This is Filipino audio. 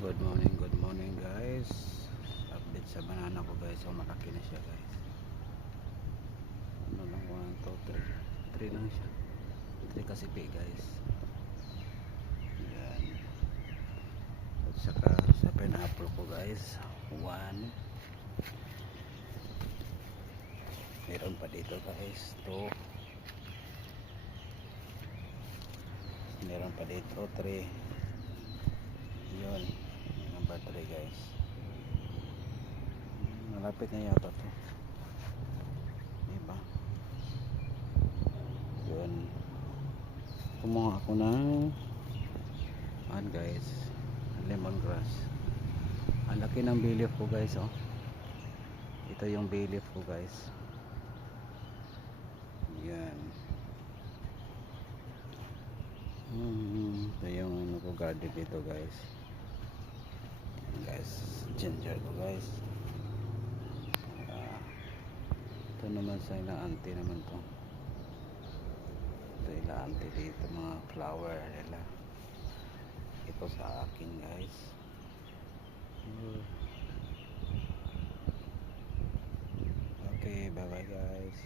Good morning guys. Update sa banana ko guys. So malaki na siya guys. Ano lang 1, 2, 3 lang siya. 3 kasipi guys. Yan. At saka sa pineapple ko guys 1. Meron pa dito guys 2. Meron pa dito 3. Yun, number 3 guys. Malapit na yata to, diba? Yun, kumuha ako ng guys, lemongrass. Ang laki ng bay leaf ko guys, oh. Ito yung bay leaf ko guys. Yan. Ito yung ano ko garden dito guys. Guys, ginger ko guys. Ito naman sa ilang auntie naman to. Ito ilang auntie dito, mga flower nila. Ito sa akin guys. Okay, bye bye guys.